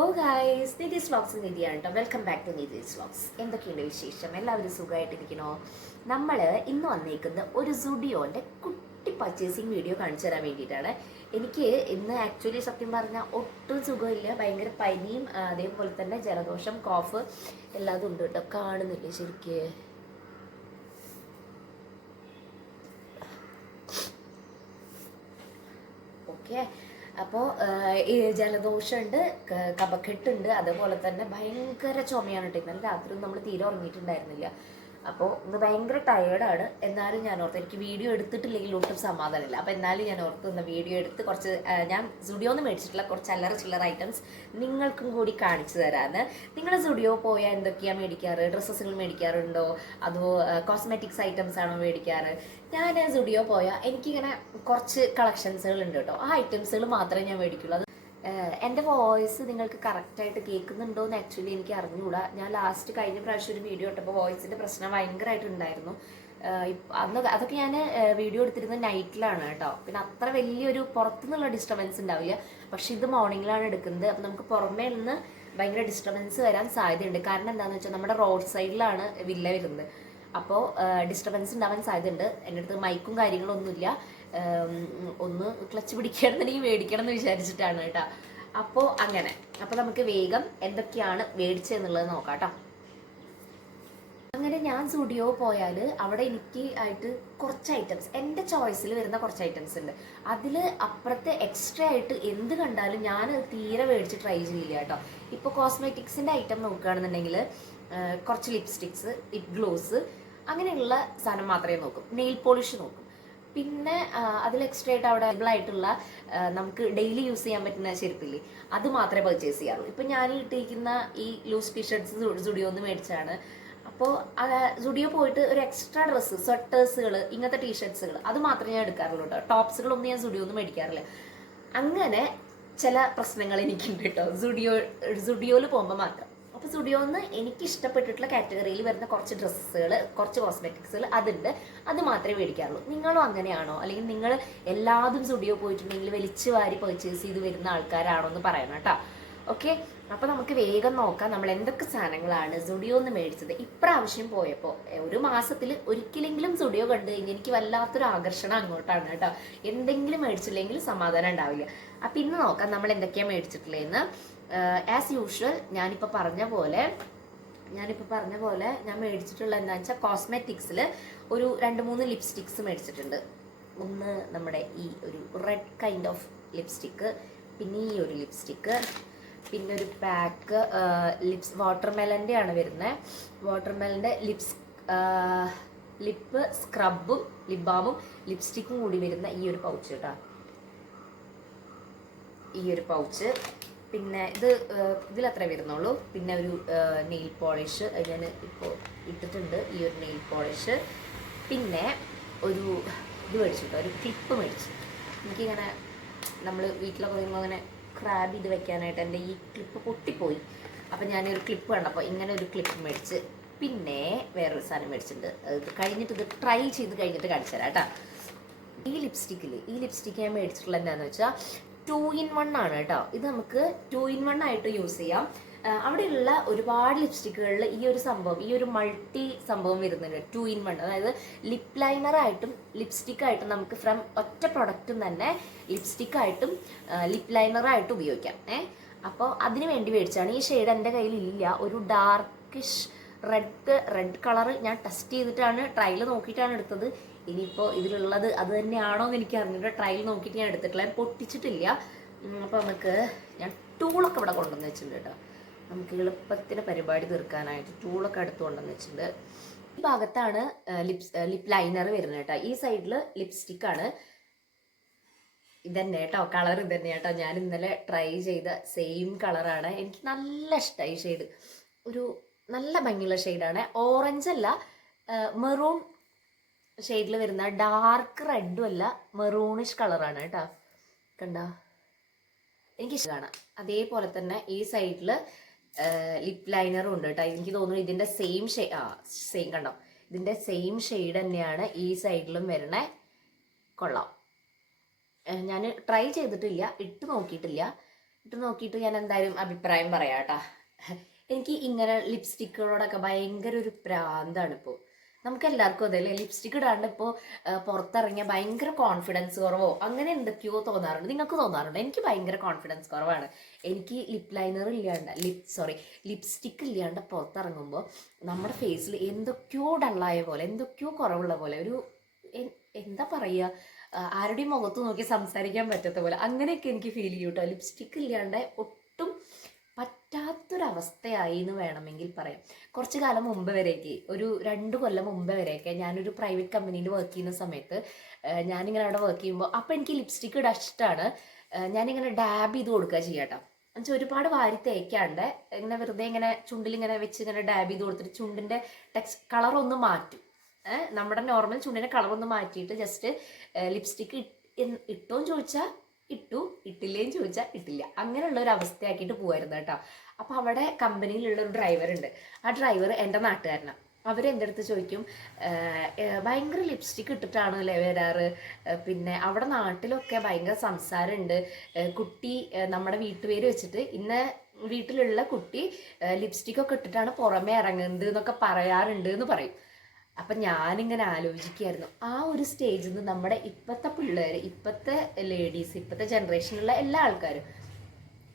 ഓ guys നിതീസ് vlogs നിധിയാണ് കേട്ടോ welcome back to Nithi's vlogs എന്തൊക്കെയുണ്ട് വിശേഷം? എല്ലാവരും സുഖമായിട്ടിരിക്കണോ? നമ്മൾ ഇന്ന് വന്നേക്കുന്ന ഒരു സുഡിയോന്റെ കുട്ടി പർച്ചേസിങ് വീഡിയോ കാണിച്ചു തരാൻ വേണ്ടിയിട്ടാണ്. എനിക്ക് ഇന്ന് ആക്ച്വലി സത്യം പറഞ്ഞാൽ ഒട്ടും സുഖമില്ല. ഭയങ്കര പനിയും അതേപോലെ തന്നെ ജലദോഷം കോഫ് എല്ലാതും ഉണ്ട് കേട്ടോ കാണുന്നില്ലേ ശരിക്ക്? ഓക്കെ അപ്പോൾ ജലദോഷമുണ്ട് കപക്കെട്ടുണ്ട് അതേപോലെ തന്നെ ഭയങ്കര ചുമയാണ് കേട്ടോ. ഇന്നലെ രാത്രി നമ്മൾ തീരെ ഉറങ്ങിയിട്ടുണ്ടായിരുന്നില്ല. അപ്പോൾ ഇന്ന് ഭയങ്കര ടയേർഡാണ് എന്നാലും ഞാൻ ഓർത്ത് എനിക്ക് വീഡിയോ എടുത്തിട്ടില്ലെങ്കിൽ ഒട്ടും സമാധാനമില്ല. അപ്പോൾ എന്നാലും ഞാൻ ഓർത്ത് ഇന്ന് വീഡിയോ എടുത്ത് കുറച്ച് ഞാൻ ഞാൻ സ്റ്റുഡിയോന്ന് മേടിച്ചിട്ടുള്ള കുറച്ച് അല്ലറ ചില്ലറ ഐറ്റംസ് നിങ്ങൾക്കും കൂടി കാണിച്ചു തരാന്ന്. നിങ്ങൾ സ്റ്റുഡിയോ പോയാൽ എന്തൊക്കെയാണ് മേടിക്കാറ്? ഡ്രസ്സസുകൾ മേടിക്കാറുണ്ടോ? അതോ കോസ്മെറ്റിക്സ് ഐറ്റംസ് ആണോ മേടിക്കാറ്? ഞാൻ സ്റ്റുഡിയോ പോയാൽ എനിക്കിങ്ങനെ കുറച്ച് കളക്ഷൻസുകൾ ഉണ്ട് കേട്ടോ. ആ ഐറ്റംസുകൾ മാത്രമേ ഞാൻ മേടിക്കുള്ളൂ. അത് എന്റെ വോയിസ് നിങ്ങൾക്ക് കറക്റ്റായിട്ട് കേൾക്കുന്നുണ്ടോ എന്ന് ആക്ച്വലി എനിക്ക് അറിഞ്ഞുകൂടാ ഞാൻ ലാസ്റ്റ് കഴിഞ്ഞ പ്രാവശ്യം ഒരു വീഡിയോ ഇട്ടപ്പോൾ വോയിസിന്റെ പ്രശ്നം ഭയങ്കരമായിട്ടുണ്ടായിരുന്നു അന്ന് അതൊക്കെ ഞാൻ വീഡിയോ എടുത്തിരുന്നത് നൈറ്റിലാണ് കേട്ടോ. പിന്നെ അത്ര വലിയൊരു പുറത്തുനിന്നുള്ള ഡിസ്റ്റർബൻസ് ഉണ്ടാവില്ല. പക്ഷെ ഇത് മോർണിംഗിലാണ് എടുക്കുന്നത്. അപ്പം നമുക്ക് പുറമേ നിന്ന് ഭയങ്കര ഡിസ്റ്റർബൻസ് വരാൻ സാധ്യതയുണ്ട്. കാരണം എന്താണെന്ന് വെച്ചാൽ നമ്മുടെ റോഡ് സൈഡിലാണ് വില്ല വരുന്നത്. അപ്പോൾ ഡിസ്റ്റർബൻസ് ഉണ്ടാവാൻ സാധ്യതയുണ്ട്. എന്റെ അടുത്ത് മൈക്കും കാര്യങ്ങളൊന്നുമില്ല. ഒന്ന് ക്ലച്ച് പിടിക്കണമെന്നുണ്ടെങ്കിൽ മേടിക്കണം എന്ന് വിചാരിച്ചിട്ടാണ് കേട്ടോ. അപ്പോൾ അങ്ങനെ. അപ്പോൾ നമുക്ക് വേഗം എന്തൊക്കെയാണ് മേടിച്ചതെന്നുള്ളത് നോക്കാം കേട്ടോ. അങ്ങനെ ഞാൻ സ്റ്റുഡിയോ പോയാൽ അവിടെ എനിക്ക് ആയിട്ട് കുറച്ച് ഐറ്റംസ് എന്റെ ചോയ്സിൽ വരുന്ന കുറച്ച് ഐറ്റംസ് ഉണ്ട്. അതിൽ അപ്പുറത്തെ എക്സ്ട്രാ ആയിട്ട് എന്ത് കണ്ടാലും ഞാൻ തീരെ മേടിച്ച് ട്രൈ ചെയ്യില്ല കേട്ടോ. ഇപ്പോൾ കോസ്മെറ്റിക്സിന്റെ ഐറ്റം നോക്കുകയാണെന്നുണ്ടെങ്കിൽ കുറച്ച് ലിപ്സ്റ്റിക്സ് ലിപ് ഗ്ലോസ് അങ്ങനെയുള്ള സാധനം മാത്രമേ നോക്കും. നെയിൽ പോളിഷ് നോക്കും. പിന്നെ അതിൽ എക്സ്ട്രാ ആയിട്ട് അവിടെ ആയിട്ടുള്ള നമുക്ക് ഡെയിലി യൂസ് ചെയ്യാൻ പറ്റുന്ന ചെരുപ്പില്ലേ അത് മാത്രമേ പർച്ചേസ് ചെയ്യാറുള്ളൂ. ഇപ്പം ഞാൻ ഇട്ടിരിക്കുന്ന ഈ ലൂസ് ടീഷർട്ട്സ് സ്റ്റുഡിയോ നിന്ന് മേടിച്ചാണ് അപ്പോൾ സ്റ്റുഡിയോ പോയിട്ട് ഒരു എക്സ്ട്രാ ഡ്രസ്സ് സ്വെറ്റേഴ്സുകൾ ഇങ്ങനത്തെ ടീഷർട്ട്സുകൾ അത് മാത്രമേ ഞാൻ എടുക്കാറുള്ളൂ കേട്ടോ ടോപ്സുകളൊന്നും ഞാൻ സ്റ്റുഡിയോ ഒന്നും മേടിക്കാറില്ല. അങ്ങനെ ചില പ്രശ്നങ്ങൾ എനിക്കുണ്ട് കേട്ടോ സ്റ്റുഡിയോ സ്റ്റുഡിയോയിൽ പോകുമ്പോൾ മാത്രം. അപ്പോൾ സ്റ്റുഡിയോന്ന് എനിക്ക് ഇഷ്ടപ്പെട്ടിട്ടുള്ള കാറ്റഗറിയിൽ വരുന്ന കുറച്ച് ഡ്രസ്സുകൾ കുറച്ച് കോസ്മെറ്റിക്സുകൾ അതുണ്ട്. അത് മാത്രമേ മേടിക്കാറുള്ളൂ. നിങ്ങളും അങ്ങനെയാണോ? അല്ലെങ്കിൽ നിങ്ങൾ എല്ലാതും സ്റ്റുഡിയോ പോയിട്ടുണ്ടെങ്കിൽ വലിച്ചു വാരി പർച്ചേസ് ചെയ്ത് വരുന്ന ആൾക്കാരാണോ എന്ന് പറയണം കേട്ടോ ഓക്കെ അപ്പോൾ നമുക്ക് വേഗം നോക്കാം നമ്മൾ എന്തൊക്കെ സാധനങ്ങളാണ് സ്റ്റുഡിയോ എന്ന് മേടിച്ചത്. ഇപ്രാവശ്യം പോയപ്പോൾ ഒരു മാസത്തിൽ ഒരിക്കലെങ്കിലും സ്റ്റുഡിയോ കണ്ടു കഴിഞ്ഞാൽ എനിക്ക് വല്ലാത്തൊരു ആകർഷണം അങ്ങോട്ടാണ് കേട്ടോ എന്തെങ്കിലും മേടിച്ചില്ലെങ്കിൽ സമാധാനം ഉണ്ടാവില്ല. അപ്പം ഇന്ന് നോക്കാം നമ്മൾ എന്തൊക്കെയാണ് മേടിച്ചിട്ടുള്ളതെന്ന് ആസ് യൂഷ്വൽ ഞാനിപ്പോൾ പറഞ്ഞ പോലെ ഞാനിപ്പോൾ പറഞ്ഞ പോലെ ഞാൻ മേടിച്ചിട്ടുള്ള എന്താണെന്ന് വെച്ചാൽ കോസ്മെറ്റിക്സിൽ ഒരു രണ്ട് മൂന്ന് ലിപ്സ്റ്റിക്സ് മേടിച്ചിട്ടുണ്ട്. ഒന്ന് നമ്മുടെ ഈ ഒരു റെഡ് കൈൻഡ് ഓഫ് ലിപ്സ്റ്റിക്ക് പിന്നെ ഈ ഒരു ലിപ്സ്റ്റിക്ക് പിന്നെ ഒരു പാക്ക് ലിപ്സ് വാട്ടർ മെലന്റെ ആണ് വരുന്നത് വാട്ടർ മെലന്റെ ലിപ്സ് ലിപ്പ് സ്ക്രബും ലിപ് ബാമും ലിപ്സ്റ്റിക്കും കൂടി വരുന്ന ഈ ഒരു പൗച്ച് കേട്ടോ ഈ ഒരു പൗച്ച് പിന്നെ ഇത് ഇതിലത്രേ വരുന്നുള്ളൂ. പിന്നെ ഒരു നെയിൽ പോളിഷ് ഞാൻ ഇപ്പോൾ ഇട്ടിട്ടുണ്ട്. ഈ ഒരു നെയിൽ പോളിഷ്. പിന്നെ ഒരു ഇത് മേടിച്ചു ഒരു ക്ലിപ്പ് മേടിച്ചു. എനിക്കിങ്ങനെ നമ്മൾ വീട്ടിലൊക്കെ വരുമ്പോൾ അങ്ങനെ ക്രാബ് ഇത് വെക്കാനായിട്ട് എന്റെ ഈ ക്ലിപ്പ് പൊട്ടിപ്പോയി. അപ്പം ഞാനൊരു ക്ലിപ്പ് കണ്ടപ്പോൾ ഇങ്ങനെ ഒരു ക്ലിപ്പ് മേടിച്ച് പിന്നെ വേറൊരു സാധനം മേടിച്ചിട്ടുണ്ട്. അത് കഴിഞ്ഞിട്ട് ഇത് ട്രൈ ചെയ്ത് കഴിഞ്ഞിട്ട് കാണിച്ചു തരാം കേട്ടോ. ഈ ലിപ്സ്റ്റിക്കിൽ ഈ ലിപ്സ്റ്റിക്ക് ഞാൻ മേടിച്ചിട്ടുള്ള എന്താണെന്ന് വെച്ചാൽ ടു ഇൻ വൺ ആണ് കേട്ടോ. ഇത് നമുക്ക് ടു ഇൻ വൺ ആയിട്ട് യൂസ് ചെയ്യാം. അവിടെയുള്ള ഒരുപാട് ലിപ്സ്റ്റിക്കുകളിൽ ഈ ഒരു സംഭവം ഈ ഒരു മൾട്ടി സംഭവം വരുന്നുണ്ട്. ടു ഇൻ വൺ അതായത് ലിപ് ലൈനർ ആയിട്ടും ലിപ്സ്റ്റിക് നമുക്ക് ഫ്രം ഒറ്റ പ്രൊഡക്റ്റും തന്നെ ലിപ്സ്റ്റിക് ആയിട്ടും ലിപ് ലൈനർ ആയിട്ട് ഉപയോഗിക്കാം. ഏ അപ്പോൾ അതിന് വേണ്ടി മേടിച്ചാണ് ഈ ഷെയ്ഡ് എന്റെ കയ്യിൽ ഇല്ല. ഒരു ഡാർക്കിഷ് റെഡ് റെഡ് കളർ ഞാൻ ടെസ്റ്റ് ചെയ്തിട്ടാണ് ട്രയൽ നോക്കിയിട്ടാണ് എടുത്തത്. ഇനിയിപ്പോൾ ഇതിലുള്ളത് അത് തന്നെയാണോ എന്ന് എനിക്ക് അറിഞ്ഞിട്ട് ട്രയൽ നോക്കിയിട്ട് ഞാൻ എടുത്തിട്ടില്ല. ഞാൻ പൊട്ടിച്ചിട്ടില്ല. അപ്പോൾ നമുക്ക് ഞാൻ ടൂളൊക്കെ ഇവിടെ കൊണ്ടുവന്ന് വെച്ചിട്ടുണ്ട് കേട്ടോ. നമുക്ക് എളുപ്പത്തിന് പരിപാടി തീർക്കാനായിട്ട് ടൂളൊക്കെ അടുത്ത് കൊണ്ടുവന്ന് വെച്ചിട്ടുണ്ട്. ഈ ഭാഗത്താണ് ലിപ്സ് ലിപ് ലൈനർ വരുന്നത് കേട്ടോ. ഈ സൈഡിൽ ലിപ്സ്റ്റിക്കാണ് ഇതന്നെ കേട്ടോ. കളർ ഇതന്നെ കേട്ടോ. ഞാൻ ഇന്നലെ ട്രൈ ചെയ്ത സെയിം കളറാണ് എനിക്ക് നല്ല ഇഷ്ടമായി ഷെയ്ഡ് ഒരു നല്ല ഭംഗിയുള്ള ഷെയ്ഡാണ്. ഓറഞ്ച് അല്ല മെറൂൺ ഷെയ്ഡിൽ വരുന്ന ഡാർക്ക് റെഡും അല്ല മെറൂണിഷ് കളറാണ് കേട്ടോ. കണ്ട? എനിക്ക് ഇഷ്ടമാണ് അതേപോലെ തന്നെ ഈ സൈഡിൽ ലിപ് ലൈനറും ഉണ്ട് കേട്ടോ. എനിക്ക് തോന്നുന്നു ഇതിന്റെ സെയിം ഷെയ് ആ സെയിം കണ്ടോ? ഇതിന്റെ സെയിം ഷെയ്ഡ് തന്നെയാണ് ഈ സൈഡിലും വരണേ കൊള്ളാം. ഞാൻ ട്രൈ ചെയ്തിട്ടില്ല ഇട്ട് നോക്കിയിട്ടില്ല. ഇട്ട് നോക്കിയിട്ട് ഞാൻ എന്തായാലും അഭിപ്രായം പറയാം കേട്ടാ. എനിക്ക് ഇങ്ങനെ ലിപ്സ്റ്റിക്കുകളോടൊക്കെ ഭയങ്കര ഒരു പ്രാന്താണ് ഇപ്പോൾ നമുക്ക് എല്ലാവർക്കും അതെ അല്ലേ ലിപ്സ്റ്റിക് ഇടാണ്ട് ഇപ്പോൾ പുറത്തിറങ്ങിയ ഭയങ്കര കോൺഫിഡൻസ് കുറവോ? അങ്ങനെ എന്തൊക്കെയോ തോന്നാറുണ്ട്. നിങ്ങൾക്ക് തോന്നാറുണ്ട്? എനിക്ക് ഭയങ്കര കോൺഫിഡൻസ് കുറവാണ്. എനിക്ക് ലിപ് ലൈനർ ഇല്ലാണ്ട് ലിപ് സോറി ലിപ്സ്റ്റിക് ഇല്ലാണ്ട് പുറത്തിറങ്ങുമ്പോൾ നമ്മുടെ ഫേസിൽ എന്തൊക്കെയോ ഡള്ളായ പോലെ എന്തൊക്കെയോ കുറവുള്ള പോലെ ഒരു എന്താ പറയുക ആരുടെയും മുഖത്ത് നോക്കി സംസാരിക്കാൻ പറ്റാത്ത പോലെ അങ്ങനെയൊക്കെ എനിക്ക് ഫീൽ ചെയ്യൂട്ടോ. കേട്ടോ ലിപ്സ്റ്റിക്ക് ഇല്ലാണ്ട് ഒട്ടും പറ്റാത്തൊരവസ്ഥയായി എന്ന് വേണമെങ്കിൽ പറയാം. കുറച്ചു കാലം മുമ്പ് വരെയൊക്കെ ഒരു രണ്ട് കൊല്ലം മുമ്പ് വരെയൊക്കെ ഞാനൊരു പ്രൈവറ്റ് കമ്പനിയിൽ വർക്ക് ചെയ്യുന്ന സമയത്ത് ഞാനിങ്ങനെ അവിടെ വർക്ക് ചെയ്യുമ്പോൾ അപ്പോൾ എനിക്ക് ലിപ്സ്റ്റിക്ക് ഇടാൻ ഇഷ്ടമാണ് ഞാനിങ്ങനെ ഡാബ് ചെയ്ത് കൊടുക്കുക ചെയ്യാട്ടോ. എന്നുവെച്ചാൽ ഒരുപാട് വാരി തേക്കാണ്ട് ഇങ്ങനെ വെറുതെ ഇങ്ങനെ ചുണ്ടിൽ ഇങ്ങനെ വെച്ച് ഇങ്ങനെ ഡാബ് ചെയ്ത് കൊടുത്തിട്ട് ചുണ്ടിന്റെ ടെക്സ് കളർ ഒന്ന് മാറ്റും. നമ്മുടെ നോർമൽ ചുണ്ടിന്റെ കളർ ഒന്ന് മാറ്റിയിട്ട് ജസ്റ്റ് ലിപ്സ്റ്റിക്ക് ഇട്ടോന്ന് ചോദിച്ചാൽ ഇട്ടു ഇട്ടില്ലേന്ന് ചോദിച്ചാൽ ഇട്ടില്ല. അങ്ങനെയുള്ള ഒരു അവസ്ഥയാക്കിയിട്ട് പോവായിരുന്നു കേട്ടോ. അപ്പോൾ അവിടെ കമ്പനിയിലുള്ള ഒരു ഡ്രൈവർ ഉണ്ട്. ആ ഡ്രൈവർ എന്റെ നാട്ടുകാരനാണ് അവരെന്റെ അടുത്ത് ചോദിക്കും "ഏഹ്, ഏഹ്, ഭയങ്കര ലിപ്സ്റ്റിക് ഇട്ടിട്ടാണ് അല്ലേ വരാറ് പിന്നെ അവിടെ നാട്ടിലൊക്കെ ഭയങ്കര സംസാരമുണ്ട്. കുട്ടി നമ്മുടെ വീട്ടുപേര് വെച്ചിട്ട് ഇന്ന് വീട്ടിലുള്ള കുട്ടി ലിപ്സ്റ്റിക് ഒക്കെ ഇട്ടിട്ടാണ് പുറമേ ഇറങ്ങുന്നത് എന്നൊക്കെ പറയാറുണ്ട് എന്ന് പറയും. അപ്പം ഞാനിങ്ങനെ ആലോചിക്കുകയായിരുന്നു. ആ ഒരു സ്റ്റേജിൽ നിന്ന് നമ്മുടെ ഇപ്പോഴത്തെ പിള്ളേർ ഇപ്പോഴത്തെ ലേഡീസ് ഇപ്പോഴത്തെ ജനറേഷനിലുള്ള എല്ലാ ആൾക്കാരും.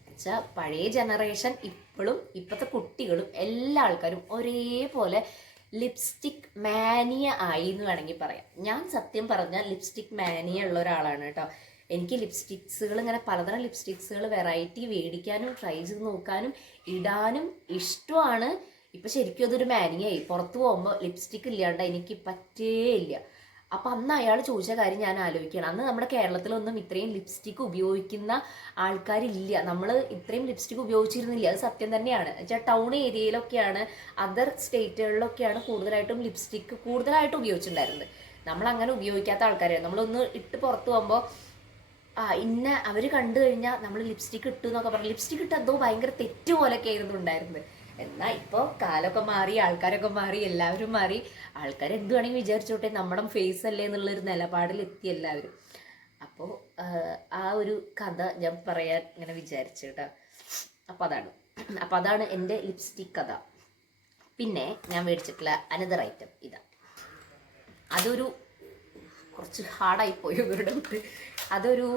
വെച്ചാൽ പഴയ ജനറേഷൻ ഇപ്പോഴും ഇപ്പോഴത്തെ കുട്ടികളും എല്ലാ ആൾക്കാരും ഒരേപോലെ ലിപ്സ്റ്റിക് മാനിയ ആയി എന്ന് വേണമെങ്കിൽ പറയാം. ഞാൻ സത്യം പറഞ്ഞാൽ ലിപ്സ്റ്റിക് മാനിയ ഉള്ള ഒരാളാണ് കേട്ടോ. എനിക്ക് ലിപ്സ്റ്റിക്സുകൾ ഇങ്ങനെ പലതരം ലിപ്സ്റ്റിക്സുകൾ വെറൈറ്റി മേടിക്കാനും ട്രൈ ചെയ്ത് നോക്കാനും ഇടാനും ഇഷ്ടമാണ്. ഇപ്പൊ ശരിക്കും അതൊരു മാനിങ്ങായി. പുറത്ത് പോകുമ്പോൾ ലിപ്സ്റ്റിക് ഇല്ലാണ്ട് എനിക്ക് പറ്റേ ഇല്ല. അപ്പൊ അന്ന് അയാൾ ചോദിച്ച കാര്യം ഞാൻ ആലോചിക്കുകയാണ്. അന്ന് നമ്മുടെ കേരളത്തിലൊന്നും ഇത്രയും ലിപ്സ്റ്റിക് ഉപയോഗിക്കുന്ന ആൾക്കാരില്ല. നമ്മൾ ഇത്രയും ലിപ്സ്റ്റിക് ഉപയോഗിച്ചിരുന്നില്ല. അത് സത്യം തന്നെയാണ്. വെച്ചാൽ ടൗൺ ഏരിയയിലൊക്കെയാണ് അതർ സ്റ്റേറ്റുകളിലൊക്കെയാണ് കൂടുതലായിട്ടും ലിപ്സ്റ്റിക് കൂടുതലായിട്ട് ഉപയോഗിച്ചിട്ടുണ്ടായിരുന്നത്. നമ്മൾ അങ്ങനെ ഉപയോഗിക്കാത്ത ആൾക്കാരാണ് നമ്മളൊന്ന് ഇട്ട് പുറത്ത് പോകുമ്പോൾ ആ ഇന്ന അവർ കണ്ടു കഴിഞ്ഞാൽ നമ്മൾ ലിപ്സ്റ്റിക് ഇട്ടു എന്നൊക്കെ പറഞ്ഞു. ലിപ്സ്റ്റിക് ഇട്ട് എന്തോ ഭയങ്കര തെറ്റ് പോലൊക്കെ ആയിരുന്നു ഉണ്ടായിരുന്നത്. എന്നാൽ ഇപ്പോൾ കാലമൊക്കെ മാറി ആൾക്കാരൊക്കെ മാറി എല്ലാവരും മാറി. ആൾക്കാർ എന്ത് വേണമെങ്കിൽ വിചാരിച്ചോട്ടെ നമ്മുടെ ഫേസ് അല്ലേ എന്നുള്ളൊരു നിലപാടിൽ എത്തി എല്ലാവരും. അപ്പോൾ ആ ഒരു കഥ ഞാൻ പറയാൻ ഇങ്ങനെ വിചാരിച്ചു കേട്ടോ. അപ്പോൾ അതാണ്. അപ്പോൾ അതാണ് എന്റെ ലിപ്സ്റ്റിക് കഥ. പിന്നെ ഞാൻ മേടിച്ചിട്ടുള്ള അനദർ ഐറ്റം ഇതാ. അതൊരു കുറച്ച് ഹാർഡായി പോയി ഇവരുടെ അതൊരു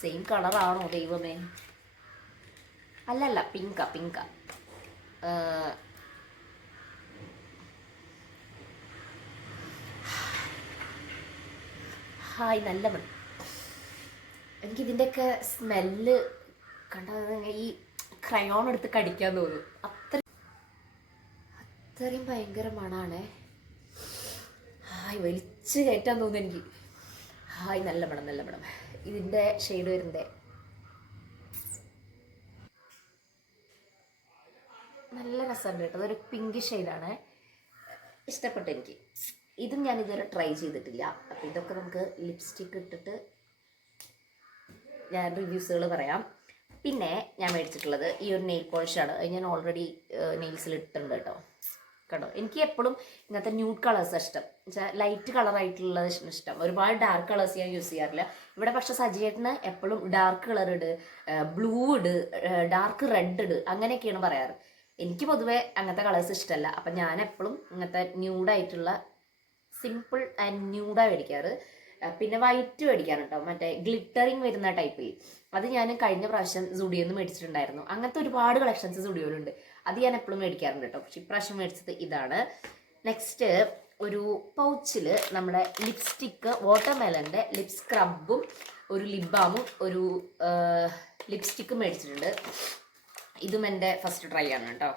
സെയിം കളറാണോ ദൈവമേ? അല്ലല്ല പിങ്ക പിങ്ക. ഹായ് നല്ല മണം എനിക്കിതിന്റെയൊക്കെ സ്മെല്ല് കണ്ടാൽ ഈ ക്രയോൺ എടുത്ത് കടിക്കാൻ തോന്നും അത്ര അത്രയും ഭയങ്കര മണാണേ. ഹായ് വലിച്ചു കയറ്റാൻ തോന്നുന്നു എനിക്ക്. ഹായ് നല്ല മണം നല്ല മണം ഇതിന്റെ ഷെയ്ഡ് വരുന്നത് നല്ല രസമുണ്ട് കേട്ടോ. അതൊരു പിങ്ക് ഷെയ്ഡാണ് ഇഷ്ടപ്പെട്ടു എനിക്ക്. ഇതും ഞാൻ ഇതുവരെ ട്രൈ ചെയ്തിട്ടില്ല. അപ്പോൾ ഇതൊക്കെ നമുക്ക് ലിപ്സ്റ്റിക് ഇട്ടിട്ട് ഞാൻ റിവ്യൂസുകൾ പറയാം. പിന്നെ ഞാൻ മേടിച്ചിട്ടുള്ളത് ഈ ഒരു നെയിൽ പോളിഷാണ് അത് ഞാൻ ഓൾറെഡി നെയിൽസിൽ ഇട്ടിട്ടുണ്ട് കേട്ടോ. കേട്ടോ എനിക്ക് എപ്പോഴും ഇങ്ങനത്തെ ന്യൂഡ് കളേഴ്സ് ഇഷ്ടം. വെച്ചാൽ ലൈറ്റ് കളറായിട്ടുള്ളത് ഇഷ്ടം. ഒരുപാട് ഡാർക്ക് കളേഴ്സ് ഞാൻ യൂസ് ചെയ്യാറില്ല. ഇവിടെ പക്ഷെ സജിയേട്ടന് എപ്പോഴും ഡാർക്ക് കളർ ഇട് ബ്ലൂ ഇട് ഡാർക്ക് റെഡ് ഇട് അങ്ങനെയൊക്കെയാണ് പറയാറ്. എനിക്ക് പൊതുവേ അങ്ങനത്തെ കളേഴ്സ് ഇഷ്ടമല്ല അപ്പം ഞാൻ എപ്പോഴും ഇങ്ങനത്തെ ന്യൂഡായിട്ടുള്ള സിമ്പിൾ ആൻഡ് ന്യൂഡാ മേടിക്കാറ്. പിന്നെ വൈറ്റ് മേടിക്കാറ് കേട്ടോ മറ്റേ ഗ്ലിറ്ററിങ് വരുന്ന ടൈപ്പിൽ അത് ഞാൻ കഴിഞ്ഞ പ്രാവശ്യം സുഡിയോന്ന് മേടിച്ചിട്ടുണ്ടായിരുന്നു. അങ്ങനത്തെ ഒരുപാട് കളക്ഷൻസ് സുഡിയോയിലുണ്ട് അത് ഞാൻ എപ്പോഴും മേടിക്കാറുണ്ട് കേട്ടോ പക്ഷെ ഇപ്രാവശ്യം മേടിച്ചത് ഇതാണ്. നെക്സ്റ്റ് ഒരു പൗച്ചിൽ നമ്മുടെ ലിപ്സ്റ്റിക്ക് വാട്ടർമെലന്റെ ലിപ് സ്ക്രബും ഒരു ലിപ് ബാമും ഒരു ലിപ്സ്റ്റിക്കും മേടിച്ചിട്ടുണ്ട്. ഇതും എന്റെ ഫസ്റ്റ് ട്രൈ ആണ് കേട്ടോ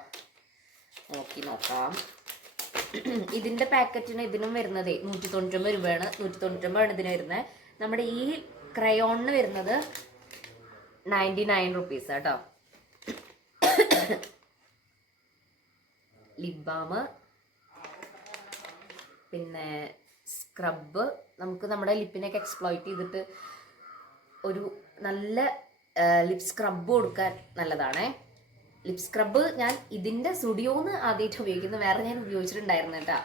നോക്കി നോക്കാം. ഇതിന്റെ പാക്കറ്റിന് ഇതിനും വരുന്നത് നൂറ്റി തൊണ്ണൂറ്റൊമ്പത് രൂപയാണ്. നൂറ്റി തൊണ്ണൂറ്റൊമ്പതാണ് ഇതിന് വരുന്നത്. നമ്മുടെ ഈ ക്രയോണിന് വരുന്നത് നയന്റി നയൻ റുപ്പീസ് കേട്ടോ ലിപ് പിന്നെ സ്ക്രബ് നമുക്ക് നമ്മുടെ ലിപ്പിനൊക്കെ എക്സ്പ്ലോയിറ്റ് ചെയ്തിട്ട് ഒരു നല്ല ലിപ് സ്ക്രബ് കൊടുക്കാൻ നല്ലതാണേ. ലിപ് സ്ക്രബ് ഞാൻ ഇതിന്റെ സ്റ്റുഡിയോന്ന് ആദ്യമായിട്ട് ഉപയോഗിക്കുന്നത് വേറെ ഞാൻ ഉപയോഗിച്ചിട്ടുണ്ടായിരുന്നു കേട്ടോ.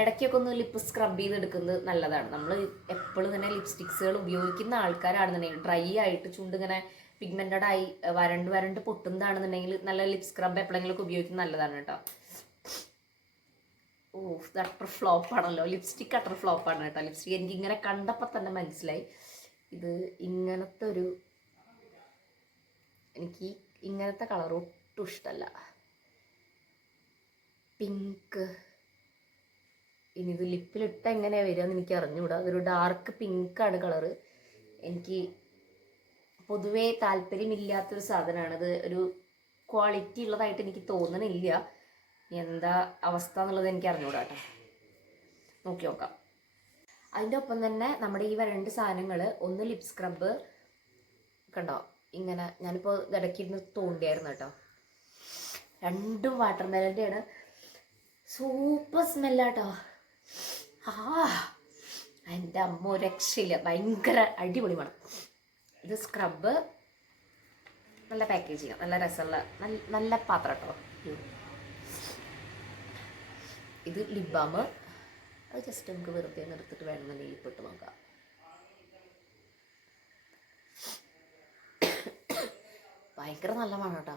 ഇടയ്ക്കൊക്കെ ഒന്ന് ലിപ്പ് സ്ക്രബ് ചെയ്തെടുക്കുന്നത് നല്ലതാണ്. നമ്മൾ എപ്പോഴും തന്നെ ലിപ്സ്റ്റിക്സുകൾ ഉപയോഗിക്കുന്ന ആൾക്കാരാണെന്നുണ്ടെങ്കിൽ ഡ്രൈ ആയിട്ട് ചുണ്ട് ഇങ്ങനെ പിഗ്മെന്റഡ് ആയി വരണ്ട് വരണ്ട് പൊട്ടുന്നതാണെന്നുണ്ടെങ്കിൽ നല്ല ലിപ് സ്ക്രബ് എപ്പോഴെങ്കിലുമൊക്കെ ഉപയോഗിക്കുന്നത് നല്ലതാണ് കേട്ടോ. ഓ അട്ടർ ഫ്ലോപ്പ് ആണല്ലോ. ലിപ്സ്റ്റിക് അട്ടർ ഫ്ലോപ്പ് ആണ് കേട്ടോ. ലിപ്സ്റ്റിക് എനിക്ക് ഇങ്ങനെ കണ്ടപ്പോൾ തന്നെ മനസ്സിലായി. ഇത് ഇങ്ങനത്തെ ഒരു എനിക്ക് ഇങ്ങനത്തെ കളർ ഒട്ടും ഇഷ്ടമല്ല പിങ്ക് ഇനി ഇത് ലിപ്പിലിട്ട് എങ്ങനെയാണ് വരിക എന്ന് എനിക്ക് അറിഞ്ഞുകൂടാ. അതൊരു ഡാർക്ക് പിങ്കാണ് കളറ് എനിക്ക് പൊതുവേ താല്പര്യമില്ലാത്തൊരു സാധനമാണ്. അത് ഒരു ക്വാളിറ്റി ഉള്ളതായിട്ട് എനിക്ക് തോന്നണില്ല. എന്താ അവസ്ഥ എന്നുള്ളത് എനിക്ക് അറിഞ്ഞുകൂടാ കേട്ടോ. നോക്കി നോക്കാം. അതിന്റെ ഒപ്പം തന്നെ നമ്മുടെ ഈ രണ്ട് സാധനങ്ങൾ ഒന്ന് ലിപ് സ്ക്രബ് കണ്ടോ? ഇങ്ങനെ ഞാനിപ്പോൾ ഇടയ്ക്കിരുന്ന് തോണ്ടിയായിരുന്നു കേട്ടോ. രണ്ടും വാട്ടർ മെലന്റെയാണ് സൂപ്പർ സ്മെല്ലാട്ടോ ആ എന്റെ അമ്മ രക്ഷയില്ല. ഭയങ്കര അടിപൊളി മണം. ഇത് സ്ക്രബ് നല്ല പാക്കേജ് ചെയ്യാം. നല്ല രസമുള്ള നല്ല നല്ല പാത്രം കേട്ടോ. ഇത് ലിബാമ് അത് ജസ്റ്റ് നമുക്ക് വെറുതെ നിർത്തിട്ട് വേണമെന്നുണ്ടെങ്കിൽ ഇപ്പിട്ട് നോക്കാം. ഭയങ്കര നല്ല മണം കേട്ടോ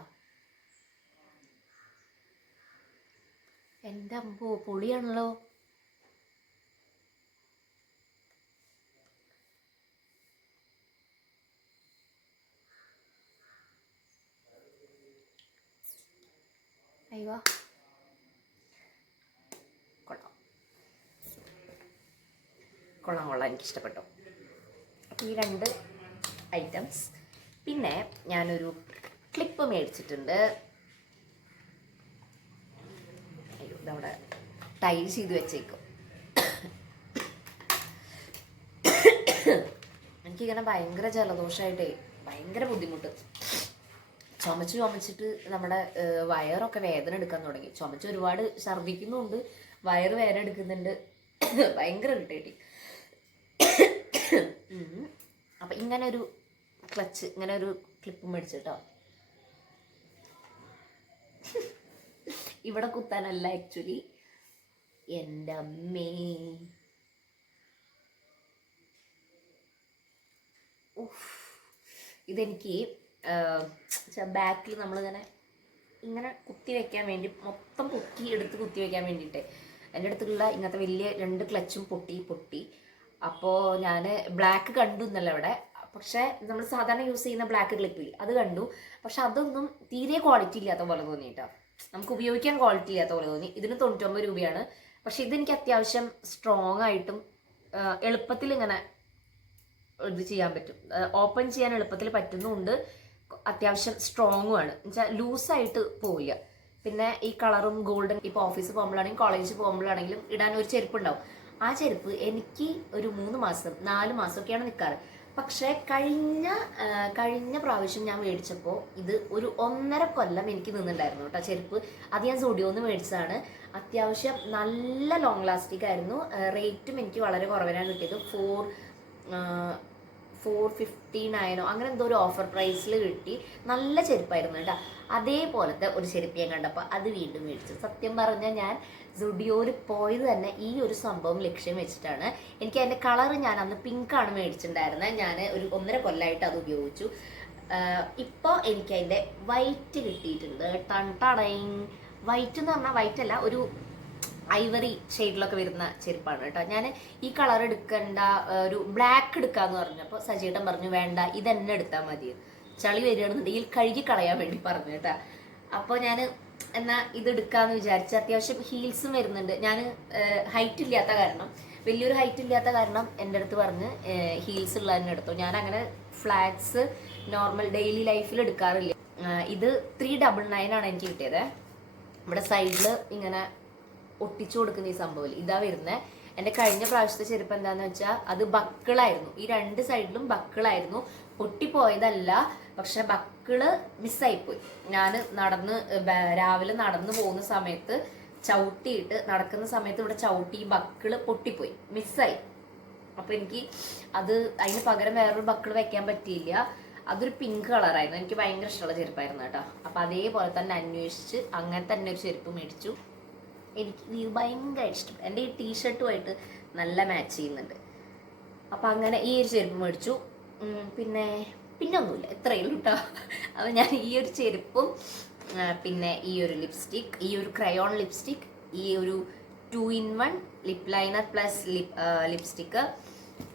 എന്റെ അമ്പോ പൊളിയാണല്ലോ. അയ്യോ. കൊള്ളാം. കൊള്ളാം കൊള്ളാം. എനിക്ക് ഇഷ്ടപ്പെട്ടു അപ്പോൾ ഈ രണ്ട് ഐറ്റംസ് പിന്നെ ഞാനൊരു ക്ലിപ്പ് മേടിച്ചിട്ടുണ്ട്. അയ്യോ ഇതവിടെ ടൈ ചെയ്ത് വെച്ചേക്കും. എനിക്കിങ്ങനെ ഭയങ്കര ജലദോഷമായിട്ടേ ഭയങ്കര ബുദ്ധിമുട്ട്. ചുമച്ച് ചുമച്ചിട്ട് നമ്മുടെ വയറൊക്കെ വേദന എടുക്കാൻ തുടങ്ങി. ചുമച്ച് ഒരുപാട് ഛർദ്ദിക്കുന്നുണ്ട് വയറ് വേദന എടുക്കുന്നുണ്ട്. ഭയങ്കര ഇട്ടേട്ടി അപ്പം ഇങ്ങനെ ഒരു ക്ലച്ച് ഇങ്ങനെ ഒരു ക്ലിപ്പ് മേടിച്ചിട്ടോ. ഇവിടെ കുത്താനല്ല ആക്ച്വലി എന്റെ അമ്മേ. ഇതെനിക്ക് ബാക്കിൽ നമ്മളിങ്ങനെ ഇങ്ങനെ കുത്തി വെക്കാൻ വേണ്ടി മൊത്തം പൊക്കി എടുത്ത് കുത്തി വെക്കാൻ വേണ്ടിയിട്ട്. എന്റെ അടുത്തുള്ള ഇങ്ങനത്തെ വലിയ രണ്ട് ക്ലച്ചും പൊട്ടി പൊട്ടി. അപ്പോൾ ഞാൻ ബ്ലാക്ക് കണ്ടു എന്നല്ല ഇവിടെ. പക്ഷേ നമ്മൾ സാധാരണ യൂസ് ചെയ്യുന്ന ബ്ലാക്ക് ക്ലിപ്പിൽ അത് കണ്ടു. പക്ഷെ അതൊന്നും തീരെ ക്വാളിറ്റി ഇല്ലാത്ത പോലെ തോന്നി കേട്ടോ. നമുക്ക് ഉപയോഗിക്കാൻ ക്വാളിറ്റി ഇല്ലാത്ത പോലെ തോന്നി. ഇതിന് തൊണ്ണൂറ്റൊമ്പത് രൂപയാണ്. പക്ഷെ ഇതെനിക്ക് അത്യാവശ്യം സ്ട്രോങ് ആയിട്ടും എളുപ്പത്തിൽ ഇങ്ങനെ ഇത് ചെയ്യാൻ പറ്റും. ഓപ്പൺ ചെയ്യാൻ എളുപ്പത്തിൽ പറ്റുന്നുണ്ട്. അത്യാവശ്യം സ്ട്രോങ്ങും ആണ്. എന്നുവെച്ചാൽ ലൂസായിട്ട് പോവില്ല പിന്നെ ഈ കളറും ഗോൾഡൻ ഇപ്പോൾ ഓഫീസ് പോകുമ്പോഴാണെങ്കിലും കോളേജിൽ പോകുമ്പോഴാണെങ്കിലും ഇടാൻ ഒരു ചെരുപ്പ് ഉണ്ടാവും. ആ ചെരുപ്പ് എനിക്ക് ഒരു മൂന്ന് മാസം നാല് മാസമൊക്കെയാണ് നിൽക്കാറ് പക്ഷേ കഴിഞ്ഞ കഴിഞ്ഞ പ്രാവശ്യം ഞാൻ മേടിച്ചപ്പോൾ ഇത് ഒരു ഒന്നര കൊല്ലം എനിക്ക് നിന്നുണ്ടായിരുന്നു കേട്ടോ ചെരുപ്പ്. അത് ഞാൻ സുഡിയോന്ന് മേടിച്ചതാണ്. അത്യാവശ്യം നല്ല ലോങ് ലാസ്റ്റിക് ആയിരുന്നു. റേറ്റും എനിക്ക് വളരെ കുറവിനാണ് കിട്ടിയത്. ഫോർ ഫോർ ഫിഫ്റ്റി നയനോ അങ്ങനെ എന്തോ ഒരു ഓഫർ പ്രൈസിൽ കിട്ടി. നല്ല ചെരുപ്പായിരുന്നു കേട്ടോ. അതേപോലത്തെ ഒരു ചെരുപ്പ് ഞാൻ കണ്ടപ്പോൾ അത് വീണ്ടും മേടിച്ചു. സത്യം പറഞ്ഞാൽ ഞാൻ സുഡിയോയിൽ പോയത് തന്നെ ഈ ഒരു സംഭവം ലക്ഷ്യം വെച്ചിട്ടാണ്. എനിക്ക് അതിന്റെ കളർ ഞാൻ അന്ന് പിങ്കാണ് മേടിച്ചിട്ടുണ്ടായിരുന്നത് ഞാൻ ഒരു ഒന്നര കൊല്ലമായിട്ട് അത് ഉപയോഗിച്ചു. ഇപ്പോൾ എനിക്ക് അതിന്റെ വൈറ്റ് കിട്ടിയിട്ടുണ്ട്. ടൺ ടടൈങ് വൈറ്റ് എന്ന് പറഞ്ഞാൽ വൈറ്റ് അല്ല ഒരു ഐവറി ഷെയ്ഡിലൊക്കെ വരുന്ന ചെരുപ്പാണ് കേട്ടോ. ഞാൻ ഈ കളർ എടുക്കണ്ട ഒരു ബ്ലാക്ക് എടുക്കാന്ന് പറഞ്ഞപ്പോൾ സജീട്ടൻ പറഞ്ഞു വേണ്ട ഇതന്നെ എടുത്താൽ മതി. ചളി വരികയാണെന്നുണ്ടെങ്കിൽ കഴുകി കളയാൻ വേണ്ടി പറഞ്ഞു കേട്ടോ. അപ്പോൾ ഞാൻ എന്നാ ഇത് എടുക്കാന്ന് വിചാരിച്ച് അത്യാവശ്യം ഹീൽസും വരുന്നുണ്ട്. ഞാൻ ഹൈറ്റ് ഇല്ലാത്ത കാരണം വലിയൊരു ഹൈറ്റ് ഇല്ലാത്ത കാരണം എന്റെ അടുത്ത് പറഞ്ഞ് ഹീൽസ് ഉള്ളതിനെ എടുത്തു. ഞാൻ അങ്ങനെ ഫ്ലാറ്റ്സ് നോർമൽ ഡെയിലി ലൈഫിൽ എടുക്കാറില്ല. ഇത് ത്രീ ഡബിൾ നയൻ ആണ് എനിക്ക് കിട്ടിയത്. ഇവിടെ സൈഡിൽ ഇങ്ങനെ ഒട്ടിച്ചു കൊടുക്കുന്ന ഈ സംഭവം ഇതാ വരുന്നത് എന്റെ കഴിഞ്ഞ പ്രാവശ്യത്തെ ചെരുപ്പ് എന്താന്ന് വെച്ചാൽ അത് ബക്കിളായിരുന്നു. ഈ രണ്ട് സൈഡിലും ബക്കിളായിരുന്നു. പൊട്ടിപ്പോയതല്ല പക്ഷെ ബക്കിൾ മിസ്സായിപ്പോയി. ഞാൻ നടന്ന് രാവിലെ നടന്നു പോകുന്ന സമയത്ത് ചവിട്ടിയിട്ട് നടക്കുന്ന സമയത്ത് ഇവിടെ ചവിട്ടി ബക്കിൾ പൊട്ടിപ്പോയി. മിസ്സായി. അപ്പൊ എനിക്ക് അത് അതിന് പകരം വേറൊരു ബക്കിൾ വെക്കാൻ പറ്റിയില്ല. അതൊരു പിങ്ക് കളറായിരുന്നു. എനിക്ക് ഭയങ്കര ഇഷ്ടമുള്ള ചെരുപ്പായിരുന്നു കേട്ടോ. അപ്പൊ അതേപോലെ തന്നെ അന്വേഷിച്ച് അങ്ങനെ തന്നെ ഒരു ചെരുപ്പ് മേടിച്ചു. എനിക്ക് ഇത് ഭയങ്കര ഇഷ്ടം. എന്റെ ഈ ടീഷർട്ടുമായിട്ട് നല്ല മാച്ച് ചെയ്യുന്നുണ്ട്. അപ്പം അങ്ങനെ ഈ ഒരു ചെരുപ്പ് മേടിച്ചു. പിന്നെ പിന്നെ ഒന്നുമില്ല. ഇത്രയേ ഉള്ളൂ കേട്ടോ അപ്പം ഞാൻ ഈ ഒരു ചെരുപ്പും പിന്നെ ഈ ഒരു ലിപ്സ്റ്റിക് ഈ ഒരു ക്രയോൺ ലിപ്സ്റ്റിക് ഈ ഒരു two in one lip liner plus lip lipstick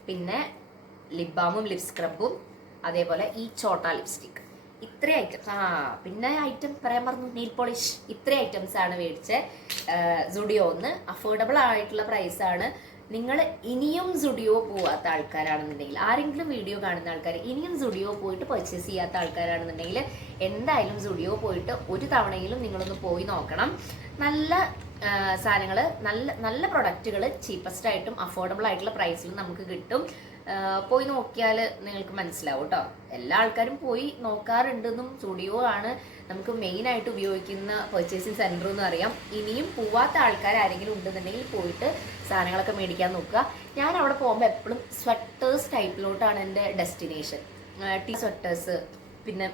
പിന്നെ ലിപ് ബാമും ലിപ് സ്ക്രബും അതേപോലെ ഈ ചോട്ട ലിപ്സ്റ്റിക് ഇത്രയും ഐറ്റം ആ പിന്നെ ഐറ്റം പറയാൻ പറഞ്ഞു നെയിൽ പോളിഷ് ഇത്ര ഐറ്റംസ് ആണ് മേടിച്ചത് സുഡിയോന്ന് അഫോർഡബിൾ ആയിട്ടുള്ള പ്രൈസ് ആണ്. നിങ്ങൾ ഇനിയും സുഡിയോ പോവാത്ത ആൾക്കാരാണെന്നുണ്ടെങ്കിൽ ആരെങ്കിലും വീഡിയോ കാണുന്ന ആൾക്കാർ ഇനിയും സുഡിയോ പോയിട്ട് പർച്ചേസ് ചെയ്യാത്ത ആൾക്കാരാണെന്നുണ്ടെങ്കിൽ എന്തായാലും സുഡിയോ പോയിട്ട് ഒരു തവണയിലും നിങ്ങളൊന്ന് പോയി നോക്കണം. നല്ല സാധനങ്ങൾ നല്ല നല്ല പ്രൊഡക്റ്റുകൾ ചീപ്പസ്റ്റ് ആയിട്ടും അഫോർഡബിൾ ആയിട്ടുള്ള പ്രൈസിലും നമുക്ക് കിട്ടും. പോയി നോക്കിയാൽ നിങ്ങൾക്ക് മനസ്സിലാവും കേട്ടോ എല്ലാ ആൾക്കാരും പോയി നോക്കാറുണ്ടെന്നും സ്റ്റുഡിയോ ആണ് നമുക്ക് മെയിൻ ആയിട്ട് ഉപയോഗിക്കുന്ന പർച്ചേസിങ് സെന്റർ എന്ന് അറിയാം ഇനിയും പോവാത്ത ആൾക്കാർ ആരെങ്കിലും ഉണ്ടെന്നുണ്ടെങ്കിൽ പോയിട്ട് സാധനങ്ങളൊക്കെ മേടിക്കാൻ നോക്കുക. ഞാൻ അവിടെ പോകുമ്പോൾ എപ്പോഴും സ്വെറ്റേഴ്സ് ടൈപ്പിലോട്ടാണ് എന്റെ ഡെസ്റ്റിനേഷൻ ടീ സ്വെറ്റേഴ്സ് പിന്നെ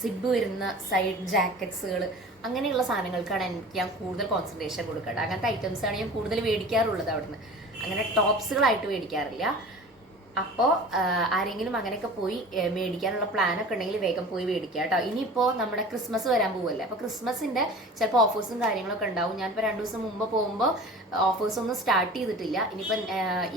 സിബ് വരുന്ന സൈഡ് ജാക്കറ്റ്സുകൾ അങ്ങനെയുള്ള സാധനങ്ങൾക്കാണ് എനിക്ക് ഞാൻ കൂടുതൽ കോൺസെൻട്രേഷൻ കൊടുക്കേണ്ടത് അങ്ങനത്തെ ഐറ്റംസാണ് ഞാൻ കൂടുതൽ മേടിക്കാറുള്ളത് അവിടുന്ന്. അങ്ങനെ ടോപ്സുകളായിട്ട് മേടിക്കാറില്ല. അപ്പോൾ ആരെങ്കിലും അങ്ങനെയൊക്കെ പോയി മേടിക്കാനുള്ള പ്ലാൻ ഒക്കെ ഉണ്ടെങ്കിൽ വേഗം പോയി മേടിക്കുക കേട്ടോ. ഇനിയിപ്പോൾ നമ്മുടെ ക്രിസ്മസ് വരാൻ പോവല്ലേ? അപ്പോൾ ക്രിസ്മസിന്റെ ചിലപ്പോൾ ഓഫേഴ്സും കാര്യങ്ങളൊക്കെ ഉണ്ടാവും. ഞാനിപ്പോൾ രണ്ട് ദിവസം മുമ്പ് പോകുമ്പോൾ ഓഫേഴ്സ് ഒന്നും സ്റ്റാർട്ട് ചെയ്തിട്ടില്ല. ഇനിയിപ്പം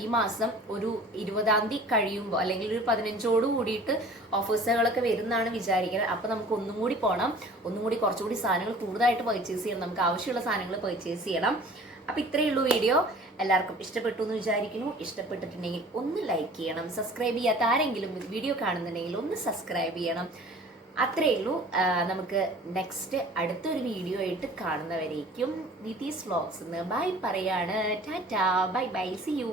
ഈ മാസം ഒരു ഇരുപതാം തീയതി കഴിയുമ്പോൾ അല്ലെങ്കിൽ ഒരു പതിനഞ്ചോട് കൂടിയിട്ട് ഓഫേഴ്സുകളൊക്കെ വരുന്നതാണ് വിചാരിക്കുന്നത് അപ്പോൾ നമുക്ക് ഒന്നും കൂടി പോകണം ഒന്നും കൂടി കുറച്ചുകൂടി സാധനങ്ങൾ കൂടുതലായിട്ട് പർച്ചേസ് ചെയ്യണം. നമുക്ക് ആവശ്യമുള്ള സാധനങ്ങൾ പർച്ചേസ് ചെയ്യണം. അപ്പോൾ ഇത്രയേ ഉള്ളൂ വീഡിയോ എല്ലാവർക്കും ഇഷ്ടപ്പെട്ടു എന്ന് വിചാരിക്കുന്നു. ഇഷ്ടപ്പെട്ടിട്ടുണ്ടെങ്കിൽ ഒന്ന് ലൈക്ക് ചെയ്യണം. സബ്സ്ക്രൈബ് ചെയ്യാത്ത ആരെങ്കിലും വീഡിയോ കാണുന്നുണ്ടെങ്കിൽ ഒന്ന് സബ്സ്ക്രൈബ് ചെയ്യണം. അത്രയേ ഉള്ളൂ. നമുക്ക് നെക്സ്റ്റ് അടുത്തൊരു വീഡിയോ ആയിട്ട് കാണുന്നവരേക്കും നിതീസ് വ്ളോഗ്സ് ബൈ പറയാണ്. ടാറ്റാ ബൈ ബൈ സി യു